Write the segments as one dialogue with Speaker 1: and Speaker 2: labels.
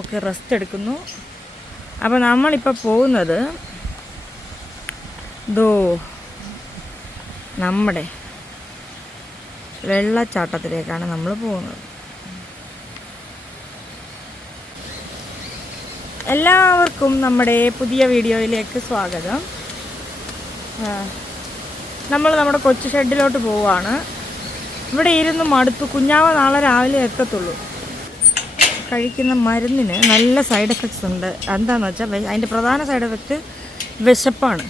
Speaker 1: ഒക്കെ റെസ്റ്റ് എടുക്കുന്നു. അപ്പോൾ നമ്മളിപ്പോൾ പോകുന്നത് ദോ നമ്മുടെ വെള്ളച്ചാട്ടത്തിലേക്കാണ് നമ്മൾ പോകുന്നത്. എല്ലാവർക്കും നമ്മുടെ പുതിയ വീഡിയോയിലേക്ക് സ്വാഗതം. നമ്മൾ നമ്മുടെ കൊച്ചു ഷെഡിലോട്ട് പോവാണ്. ഇവിടെ ഇരുന്ന് മടുത്തു കുഞ്ഞാവ നാളെ രാവിലെ എത്തത്തുള്ളൂ. കഴിക്കുന്ന മരുന്നിന് നല്ല സൈഡ് എഫക്ട്സ് ഉണ്ട്. എന്താണെന്ന് വെച്ചാൽ അതിന്റെ പ്രധാന സൈഡ് എഫക്റ്റ് വിശപ്പാണ്.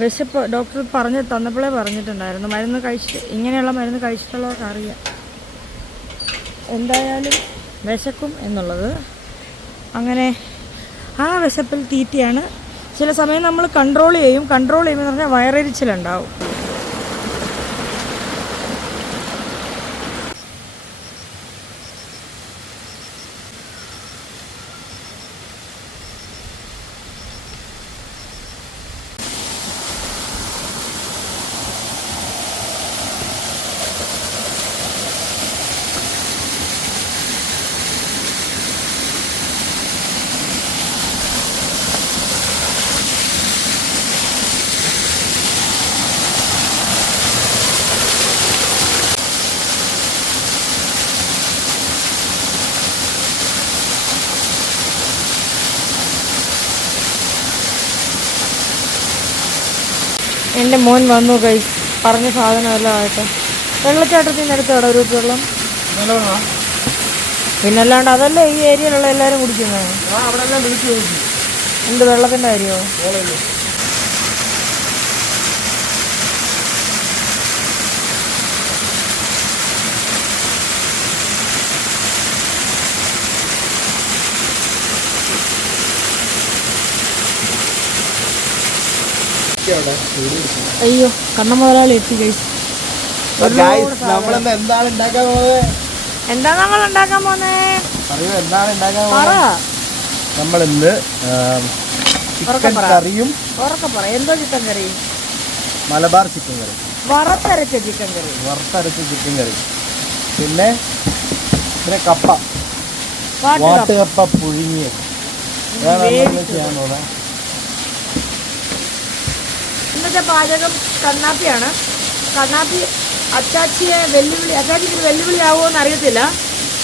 Speaker 1: വിശപ്പ് ഡോക്ടർ പറഞ്ഞ് തന്നപ്പോഴേ പറഞ്ഞിട്ടുണ്ടായിരുന്നു. മരുന്ന് കഴിച്ചിട്ട് ഇങ്ങനെയുള്ള മരുന്ന് കഴിച്ചിട്ടുള്ളവർക്ക് അറിയാം. എന്തായാലും വിശക്കും എന്നുള്ളത് അങ്ങനെ ആ വിശപ്പിൽ തീറ്റയാണ്. ചില സമയം നമ്മൾ കൺട്രോൾ ചെയ്യും. കൺട്രോൾ ചെയ്യുമ്പോൾ പറഞ്ഞാൽ വയറരിച്ചിലുണ്ടാവും. എന്റെ മോൻ വന്നു കൈ പറഞ്ഞ സാധനമെല്ലാം ആയിട്ട്. വെള്ളച്ചാട്ടത്തിൽ നിന്ന് എടുത്ത് ഒരു വെള്ളം. പിന്നല്ലാണ്ട് അതല്ല ഈ ഏരിയയിലുള്ള എല്ലാവരും കുടിക്കുന്നത്? എന്ത് വെള്ളത്തിന്റെ കാര്യമോ അയ്യോ കണ്ണ മുതലാളി എത്തി
Speaker 2: ഗൈസ് പോകുന്നത്
Speaker 1: എന്താ നമ്മൾ ഉണ്ടാക്കാൻ പോന്നേ?
Speaker 2: ഉണ്ടാക്കാൻ
Speaker 1: പറ.
Speaker 2: പോകുന്നത് നമ്മളിന്ന് ചിക്കൻ കറിയും
Speaker 1: പറ. എന്തോ chicken curry?
Speaker 2: Malabar chicken curry.
Speaker 1: വറുത്തരച്ച ചിക്കൻ കറി.
Speaker 2: വറുത്തരച്ച ചിക്കൻ കറി. പിന്നെ പിന്നെ കപ്പ.
Speaker 1: വാട്ടുക
Speaker 2: വാട്ടുകപ്പ പുഴുങ്ങിയത്. വേറെ എന്താ ചെയ്യാൻ പോകുന്നത്
Speaker 1: ഇന്നത്തെ പാചകം കണ്ണാപ്പിയാണ്. കണ്ണാപ്പി അച്ചാച്ചിയെ വെല്ലുവിളി അച്ചാച്ചിക്ക് ഇത് വെല്ലുവിളി ആവുമോന്ന് അറിയത്തില്ല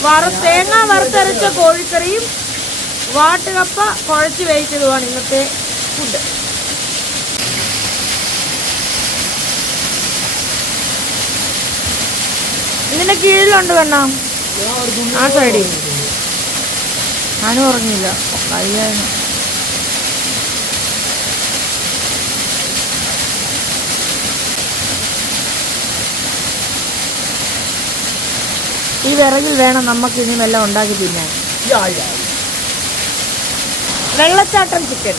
Speaker 1: വറ തേങ്ങ വറുത്തരച്ച കോഴിക്കറിയും വാട്ടുകപ്പ കുഴച്ച് വേവിച്ചതുമാണ് ഇന്നത്തെ ഫുഡ് ഇതിന്റെ കീഴിലുണ്ട് കണ്ണ ആ സൈഡിൽ ഞാനും ഉറങ്ങിയില്ല. കഴിയായിരുന്നു ഈ വിറകിൽ വേണം നമുക്ക് ഇനി എല്ലാം ഉണ്ടാക്കി തിന്നാൻ. വെള്ളച്ചാട്ടം ചിക്കൻ.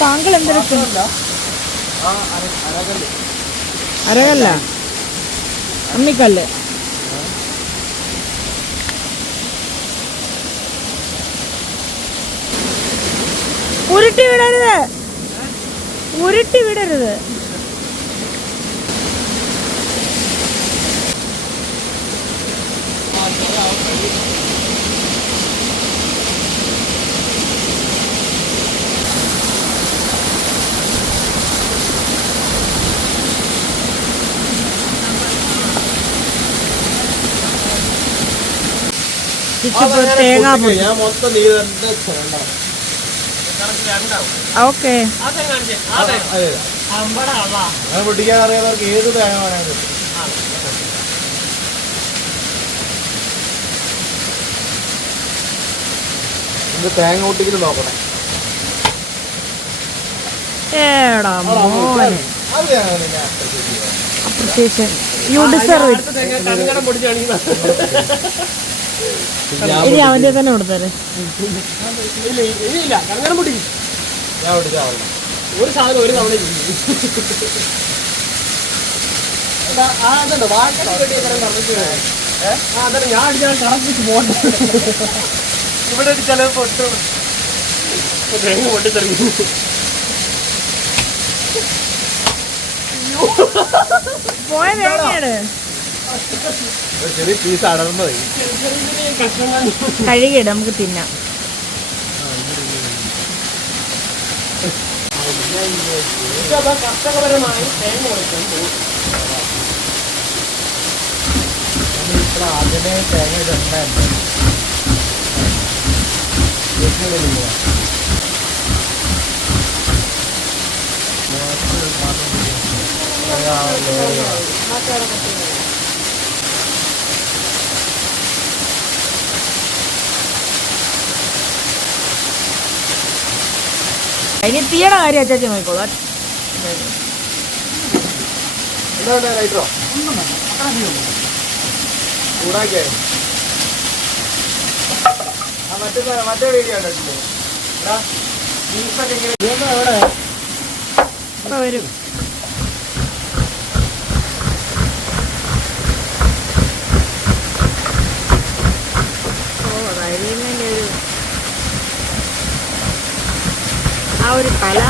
Speaker 1: താങ്കൾ എന്തെടുക്കും അരകല്ല. അമ്മിക്കല്ല് ഉരുട്ടി വിടരുത്. ഉരുട്ടി വിടരുത്. ചിക്കപ്പ് തേങ്ങാ. ഓക്കെ.
Speaker 2: അതെ. അങ്ങനെ പൊട്ടിക്കാൻ അറിയാത്തവർക്ക് ഏത് തേങ്ങ കിട്ടും. ഇത് തേങ്ങ പൊട്ടിക്കൽ നോക്കണേ
Speaker 1: ഏടാ മോനെ. അപ്രിസിയേഷൻ. യു ഡിസർവ് ഇനി അവന്റെ തന്നെ
Speaker 2: കൊടുത്തേ
Speaker 3: ഒരു സാധനം ഒരു തവണ ഞാൻ അടിച്ചാൽ പോട്ടെ.
Speaker 2: ഇവിടെ ഒരു ചില പൊട്ടും.
Speaker 3: തേങ്ങ പൊട്ടിത്തെറിഞ്ഞു
Speaker 1: പോയ തേങ്ങയാണ്
Speaker 2: ഒരു ചെറിയ പീസ് അടർന്നു പോയി.
Speaker 1: കഴുകിയിടാം നമുക്ക് തിന്നാം.
Speaker 4: കർഷകപരമായി തേങ്ങ കൊടുക്കാൻ
Speaker 2: ആദ്യമേ തേങ്ങ ഇടണ്ടായിരുന്നു
Speaker 1: അതിന് തീയണ കാര്യം അച്ചാച്ചി നോക്കിക്കോളൂ.
Speaker 2: എന്താണ് ലൈറ്ററോ ചൂടാക്കിയേ ആ മറ്റേ സാധനം, മറ്റേ വീഡിയോ കണ്ടിട്ടില്ലേ എടാ, ബീഫൊക്കെ ഇങ്ങനെ ഇതൊന്നും എവിടെ
Speaker 1: ഇപ്പൊ വരും ഓ കഴിയുന്നതിന്റെ ഒരു ആ ഒരു തല.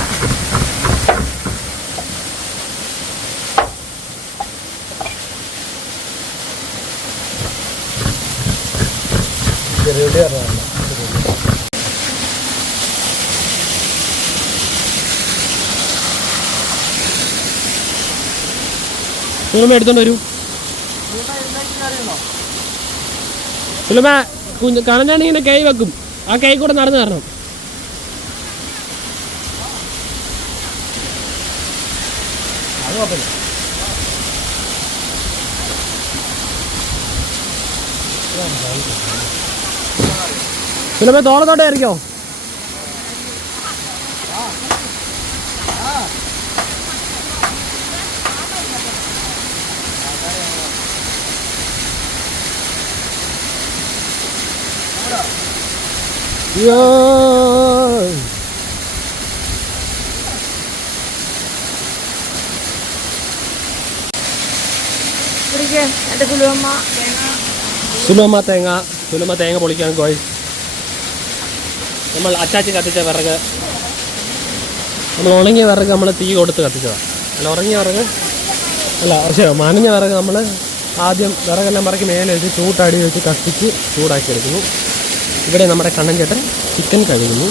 Speaker 2: ചെറിയ
Speaker 4: എടുത്തോണ്ട് വരൂ. സുലമ കുഞ്ഞ് കണഞ്ഞാണ് ഇങ്ങനെ കൈ വെക്കും. ആ കൈ കൂടെ നടന്നു തരണം
Speaker 2: അത് കുഴപ്പമില്ല
Speaker 4: സുലമ തോളത്തോട്ട് ഇറങ്ങിയോ അയ്യോ
Speaker 1: കുലുവമ്മ തേങ്ങ.
Speaker 4: സുലമ തേങ്ങ. പൊളിക്കാൻ കോയി നമ്മൾ അച്ചാച്ചി കത്തിച്ച വിറക്. നമ്മൾ ഉണങ്ങിയ വിറക് നമ്മൾ തീ കൊടുത്ത് കത്തിച്ചതാണ്. അല്ല ഉറങ്ങിയ വിറക് അല്ല പക്ഷേ മാനഞ്ഞ വിറക് നമ്മൾ ആദ്യം വിറകെല്ലാം പറക്കി മേലെ വെച്ച് ചൂട്ടടി വെച്ച് കത്തിച്ച് ചൂടാക്കി എടുക്കുന്നു ഇവിടെ നമ്മുടെ കണ്ണൻ ചേട്ടൻ ചിക്കൻ കഴുകുന്നു.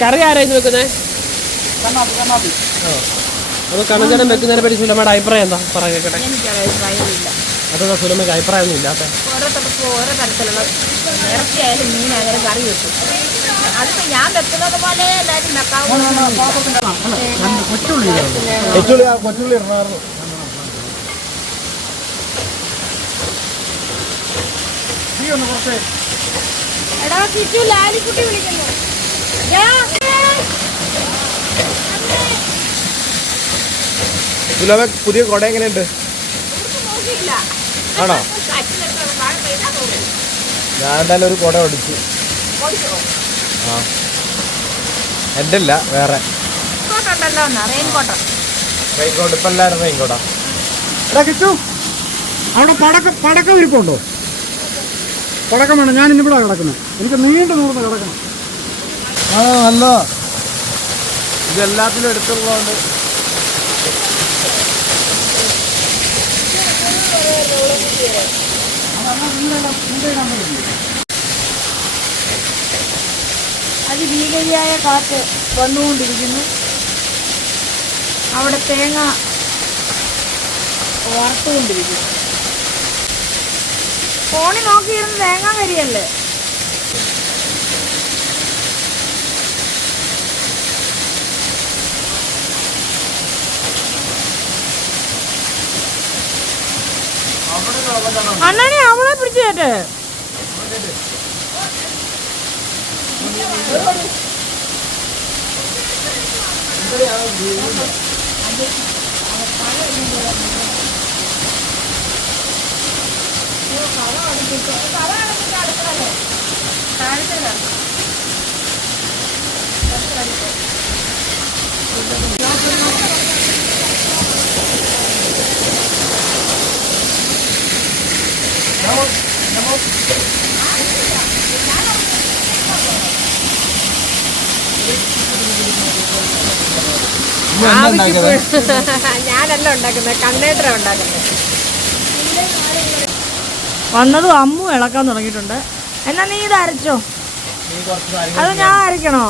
Speaker 4: കറി ആരായിരുന്നു വെക്കുന്നത് അപ്പോൾ കണ്ണൻ ചേട്ടൻ വെക്കുന്നതിനെ പറ്റി സുലമയുടെ അഭിപ്രായം എന്താ? പറ കേട്ടെ അതെന്താ സുലമയ്ക്ക് അഭിപ്രായമൊന്നും ഇല്ലാത്ത
Speaker 1: ഓരോരുത്തർക്ക് ഓരോ തരത്തിലുള്ള ഇറച്ചിയായാലും മീനായാലും കറി വെക്കും. അതിപ്പോ ഞാൻ വെക്കുന്നത് പോലെ എല്ലാവരും വെക്കാവുന്ന
Speaker 2: കൊച്ചുള്ളി ആ കൊച്ചുള്ളി ഇടണമായിരുന്നു നീ ഒന്ന് കുറച്ചേ
Speaker 1: എടാ കിച്ചു ലാലിക്കുട്ടി വിളിക്കുന്നു.
Speaker 2: സുലഭ പുതിയ കുട എങ്ങനെയുണ്ട്? ആണോ? ഞാൻ എന്തായാലും ഒരു കുട ഒടിച്ചു ആ. എന്റെ അല്ല വേറെ റെയിൻകോട്ട് ഇപ്പം എല്ലാവരും റെയിൻകോട്ടാ
Speaker 5: എടാ കിച്ചു. അവിടെ പടക്കം പടക്കം ഇരിപ്പുണ്ടോ പടക്കം വേണം ഞാൻ ഇന്നിവിടെ കിടക്കുന്നത് എനിക്ക് നീണ്ടു നൂർന്ന് കിടക്കണം
Speaker 2: ആ നല്ല ഇത് എല്ലാത്തിലും എടുത്തുള്ളതുകൊണ്ട്.
Speaker 1: അതിഭീകരിയായ കാറ്റ് വന്നുകൊണ്ടിരിക്കുന്നു. അവിടെ തേങ്ങ വറുത്തുകൊണ്ടിരിക്കുന്നു. ഫോണിൽ നോക്കിയിരുന്ന് തേങ്ങ കരിയല്ലേ? அண்ணனே அவளே பிடிச்சி கேட்டு அடுத்த ഞാനല്ല ഉണ്ടാക്കുന്നത് കണ്ണേട്ടര ഉണ്ടാക്കുന്നത്. വന്നതും അമ്മു ഇളക്കാൻ തുടങ്ങിയിട്ടുണ്ട്. എന്നാ നീ ഇത് അരച്ചോ? അത് ഞാൻ അരക്കണോ?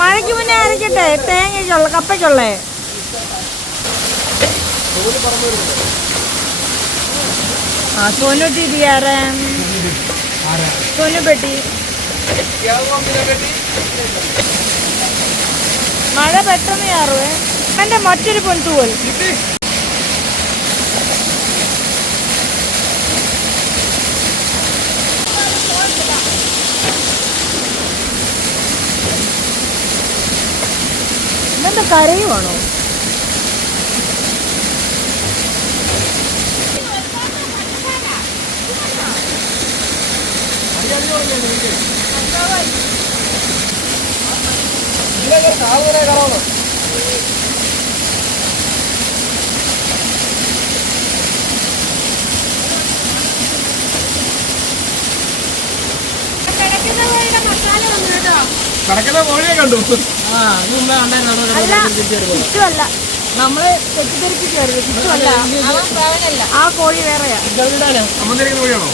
Speaker 1: മഴയ്ക്ക് മുന്നേ അരക്കട്ടെ തേങ്ങയ്ക്കുള്ള കപ്പയ്ക്കുള്ളേ. ആ സോനു ടി ആരാം? സോനു പെട്ടി മഴ പെട്ടെന്ന് ചാറുവേ. എന്റെ മറ്റൊരു പൊൻതൂവൽ ഇതെന്താ കരയുവാണോ?
Speaker 2: കടക്കുന്ന കോഴിയെ കണ്ടു.
Speaker 3: ആ മുമ്പേ
Speaker 1: ചുറ്റുമല്ല. നമ്മൾ തെറ്റിദ്ധരിപ്പിക്കരുത് ചുറ്റുമല്ല. ആ കോഴി വേറെയാ.
Speaker 2: കോഴിയാണോ?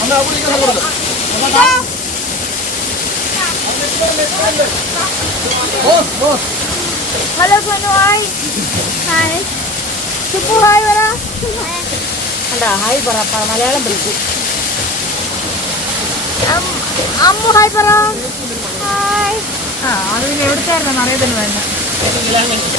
Speaker 2: അന്ന് അവിടെ കൊടുത്തു
Speaker 1: hello Sonu hi hi Suppu hi പറ അല്ല ഹായ് പറ മലയാളം പഠിച്ചു അമ്മു ഹായ് പറ. ഹായ് ആ അത് പിന്നെ എവിടുത്തായിരുന്നു അറിയത്തില്ല വേണ്ട ഒഴുക്കട്ട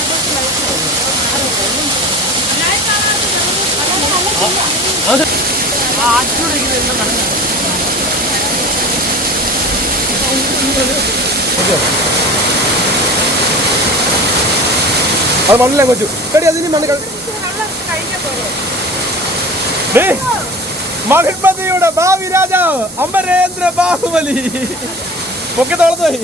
Speaker 3: അത്
Speaker 2: മണ്ണിലെ കൊച്ചു. എടി അതിന് മണ്ണ് മഹിമതിയുടെ ഭാവി രാജാവ് അമരേന്ദ്ര ബാഹുബലി. ഒക്കെ തളർന്നു പോയി.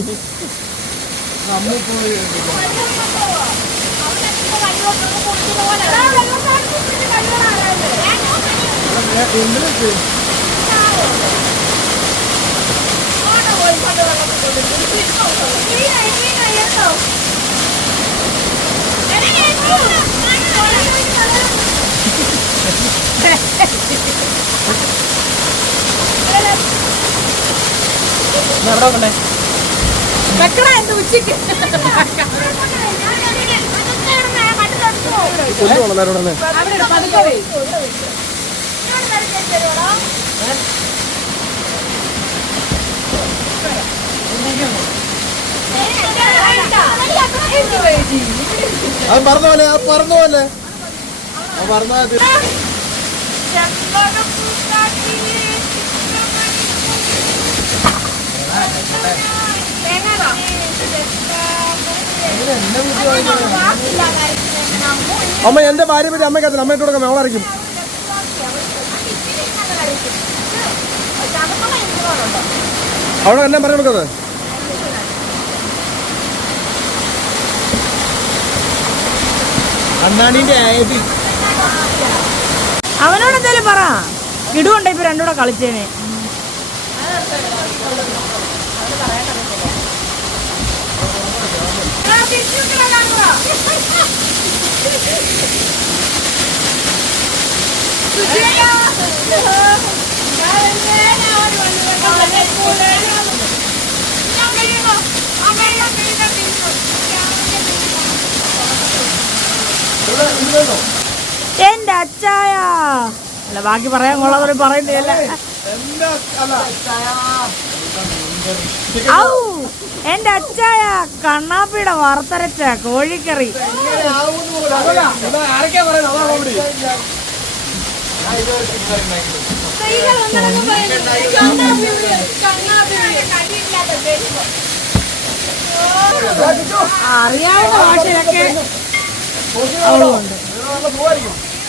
Speaker 3: എവിടെ
Speaker 1: വെക്കണ
Speaker 2: എന്റെ
Speaker 1: ഉച്ചയ്ക്ക് പതുക്കെ ആ
Speaker 2: അത് പറന്ന പോലെ അത് പറന്ന പോലെ അത് പറന്ന അമ്മ എന്റെ ഭാര്യ പറ്റി അമ്മയ്ക്കത്തില്ല അമ്മയിട്ട് കൊടുക്കാം അവളായിരിക്കും അവിടെ എന്നെ പറഞ്ഞു കൊടുക്കുന്നത്? അണ്ണാണിന്റെ
Speaker 1: അവനോട് എന്തായാലും പറ. ഇടുകൊണ്ട ഇപ്പൊ രണ്ടൂടെ കളിച്ചേനെ. എന്റെ അച്ചായ. അല്ല ബാക്കി പറയാൻ കൊള്ളാതെ പറയുന്നില്ല. എന്റെ അച്ചായ കണ്ണാപ്പിയുടെ വറുത്തരച്ച കോഴിക്കറി. അറിയാവുന്ന ഭാഷയൊക്കെ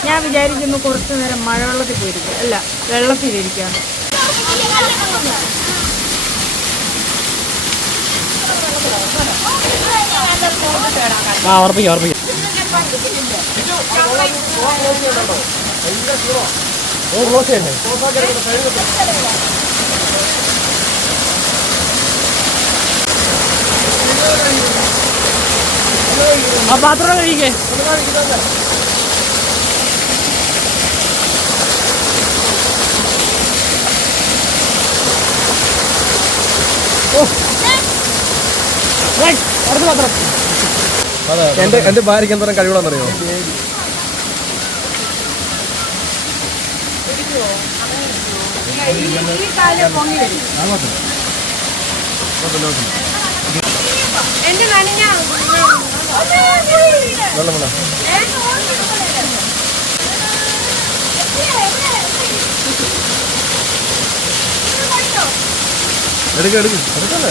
Speaker 1: ഞാൻ വിചാരിക്കുന്നു കുറച്ചു നേരം മഴവെള്ളത്തിൽ പോയിരിക്കും. അല്ല വെള്ളത്തിലിരിക്കാൻ
Speaker 3: ആ ഉറപ്പിക്കാം ഉറപ്പിക്കാം. ഓ ക്ലോസ് ചെയ്യണ്ടേ ആ പാത്രം കഴിക്കേ. അടുത്ത മാത്രം. എന്റെ എന്റെ ഭാര്യയ്ക്ക് എന്തോരം
Speaker 1: നനഞ്ഞ
Speaker 3: വെള്ളം വേണം എടുക്ക. എടുക്കും എടുക്കല്ലേ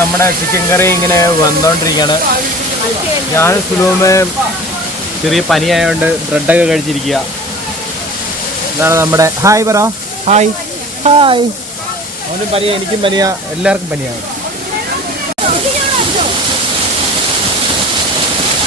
Speaker 2: നമ്മുടെ ചിക്കൻ കറി ഇങ്ങനെ വന്നോണ്ടിരിക്കുകയാണ് ഞാനും സുലൂമ് ചെറിയ പനിയായതുകൊണ്ട് ബ്രെഡൊക്കെ കഴിച്ചിരിക്കുക ഇതാണ് നമ്മുടെ ഹായ് പറ. ഹായ് ഹായ് അവനും പനിയാ എനിക്കും പനിയാ എല്ലാവർക്കും പനിയാണ്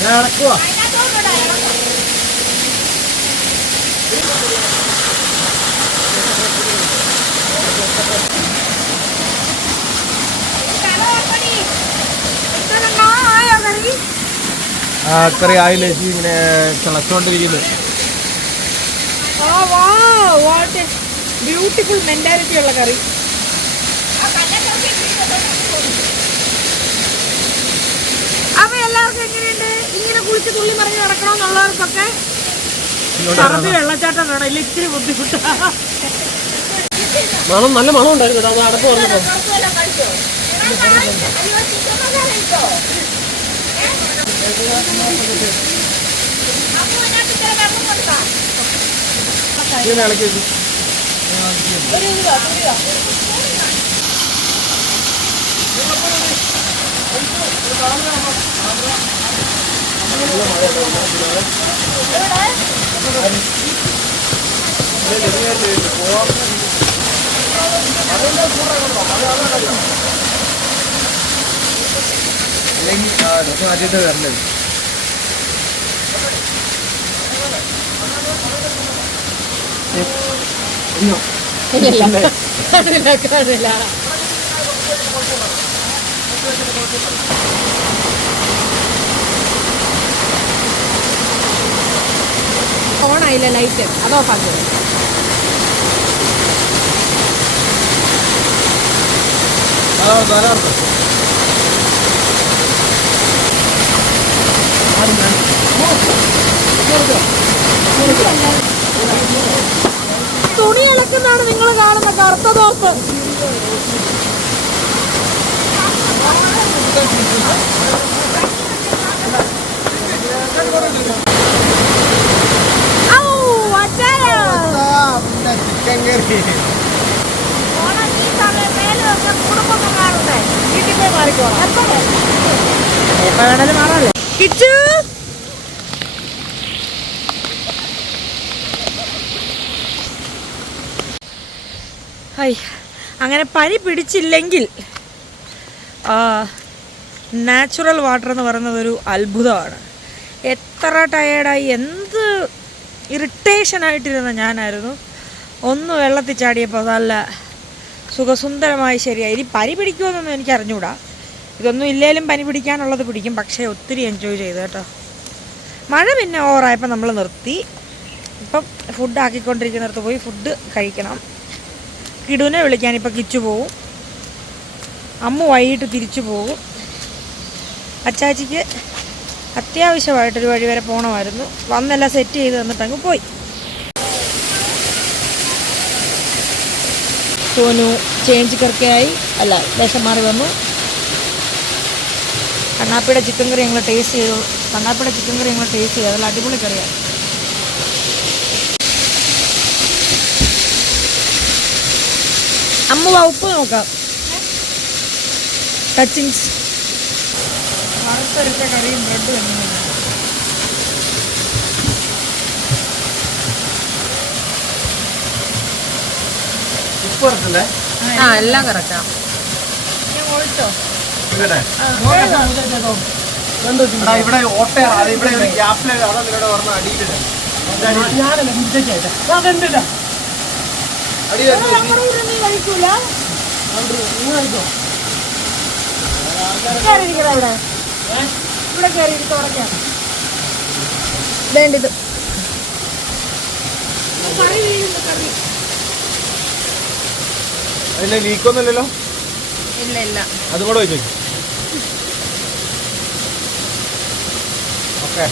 Speaker 2: ഞാൻ നടക്കുവാ ആ കറി ആയില്ല ചേച്ചി ഇങ്ങനെ തിളച്ചോണ്ടിരിക്കുന്നു.
Speaker 1: ബ്യൂട്ടിഫുൾ മെന്റാലിറ്റി ഉള്ള കറി. അപ്പൊ എല്ലാവർക്കും എങ്ങനെയുണ്ട്? ഇങ്ങനെ കുളിച്ച് തുള്ളി മറിഞ്ഞ് നടക്കണമെന്നുള്ളവർക്കൊക്കെ പറമ്പി വെള്ളച്ചാട്ടം വേണം ഇല്ല ഇച്ചിരി ബുദ്ധിമുട്ടാ.
Speaker 3: മണം നല്ല മണം ഉണ്ടായിരുന്നു. അത് അടപ്പ് വന്നപ്പോ.
Speaker 2: ഇങ്ങനെ ഇളക്കി അല്ലെങ്കിൽ ആ ഡ്രസ് മാറ്റിയിട്ട് വരണ്ടേ
Speaker 3: ഇല്ല കാണില്ല കാണില്ല ഓണായില്ല ലൈറ്റ് അത് ഓഫാക്കും
Speaker 1: തുണി അലക്കുന്നതാണ് നിങ്ങൾ കാണുന്ന കറുത്ത തോപ്പ് പോയി മാറിക്കോളാം. എപ്പോ വേണേലും. കിച്ചു ഹൈ അങ്ങനെ പനി പിടിച്ചില്ലെങ്കിൽ നാച്ചുറൽ വാട്ടർ എന്ന് പറയുന്നത് ഒരു അത്ഭുതമാണ്. എത്ര ടയേർഡായി എന്ത് ഇറിറ്റേഷനായിട്ടിരുന്ന ഞാനായിരുന്നു. ഒന്ന് വെള്ളത്തിൽ ചാടിയപ്പോൾ നല്ല സുഖസുന്ദരമായി ശരിയായി. ഇനി പനി പിടിക്കുമെന്നൊന്നും എനിക്ക് അറിഞ്ഞൂടാ ഇതൊന്നും ഇല്ലേലും പനി പിടിക്കാനുള്ളത് പിടിക്കും പക്ഷേ ഒത്തിരി എൻജോയ് ചെയ്തു കേട്ടോ. മഴ പിന്നെ ഓവറായപ്പോൾ നമ്മൾ നിർത്തി. ഇപ്പം ഫുഡ് ആക്കിക്കൊണ്ടിരിക്കുന്നിടത്ത് പോയി ഫുഡ് കഴിക്കണം. കിടുവിനെ വിളിക്കാൻ ഇപ്പം കിച്ചു പോവും. അമ്മ വൈകിട്ട് തിരിച്ചു പോകും അച്ചാച്ചിക്ക് അത്യാവശ്യമായിട്ടൊരു വഴി വരെ പോകണമായിരുന്നു വന്നെല്ലാം സെറ്റ് ചെയ്ത് തന്നിട്ട് അങ്ങ് പോയി. സോനു ചേഞ്ച് കറക്കയായി അല്ല ലേശം മാറി വന്നു. കണ്ണാപ്പിയുടെ ചിക്കൻ കറി ഞങ്ങൾ ടേസ്റ്റ് ചെയ്തു. കണ്ണാപ്പിയുടെ ചിക്കൻ കറി ഞങ്ങൾ ടേസ്റ്റ് ചെയ്തു. അതല്ല അടിപൊളി കറിയാണ് അമ്മ വകുപ്പ് ഉപ്പ് നോക്കാം. ടച്ചിങ്സ് വറുത്തരച്ച കറിയും ബ്രെഡും എങ്ങനെ
Speaker 2: ഉപ്പ്
Speaker 3: ആ എല്ലാം
Speaker 1: കറക്കാം
Speaker 2: ഇവിടെ ഓട്ടയാണ് ഇവിടെ ഒരു ഗ്യാപ്പിൽ അവിടെ നിന്നോട് പറഞ്ഞ അടിയിലിട്ട് അടി വരുന്നു.
Speaker 1: നമ്മുടെ ഇവിടെ നീ കഴിക്കൂല കയറിയിരിക്കണ ഇവിടെ ഇവിടെ കയറി തുടക്കാം വേണ്ടിത്.
Speaker 2: അതിന്റെ ലീക്കൊന്നുമില്ലല്ലോ
Speaker 3: ഇല്ല ഇല്ല.
Speaker 2: അതും കൂടെ വെച്ചു. ഓക്കെ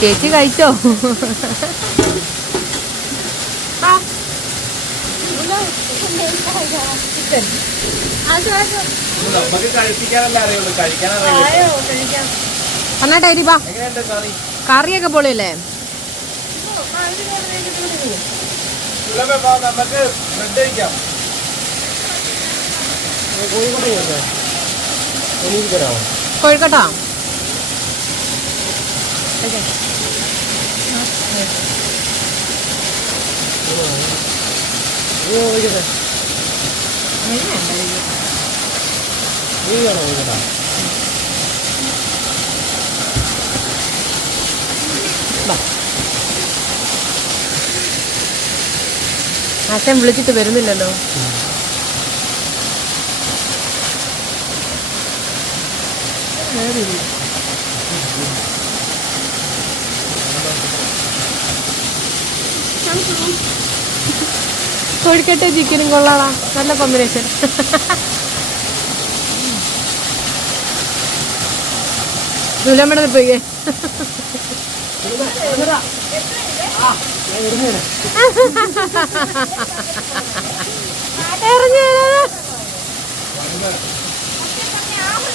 Speaker 3: ചേച്ചി കഴിച്ചോ? നന്നായിട്ടായി പാ കറിയൊക്കെ പൊളിയല്ലേ?
Speaker 2: നമുക്ക് ബ്രെഡ് കഴിക്കാം.
Speaker 3: കോഴിക്കോട്ടാ? ആശയം വിളിച്ചിട്ട് വരുന്നില്ലല്ലോ. കോഴിക്കട്ടെ ചിക്കനും കൊള്ളാടാ. നല്ല കോമ്പിനേഷൻ ദുലമ്മയുടെ പോയി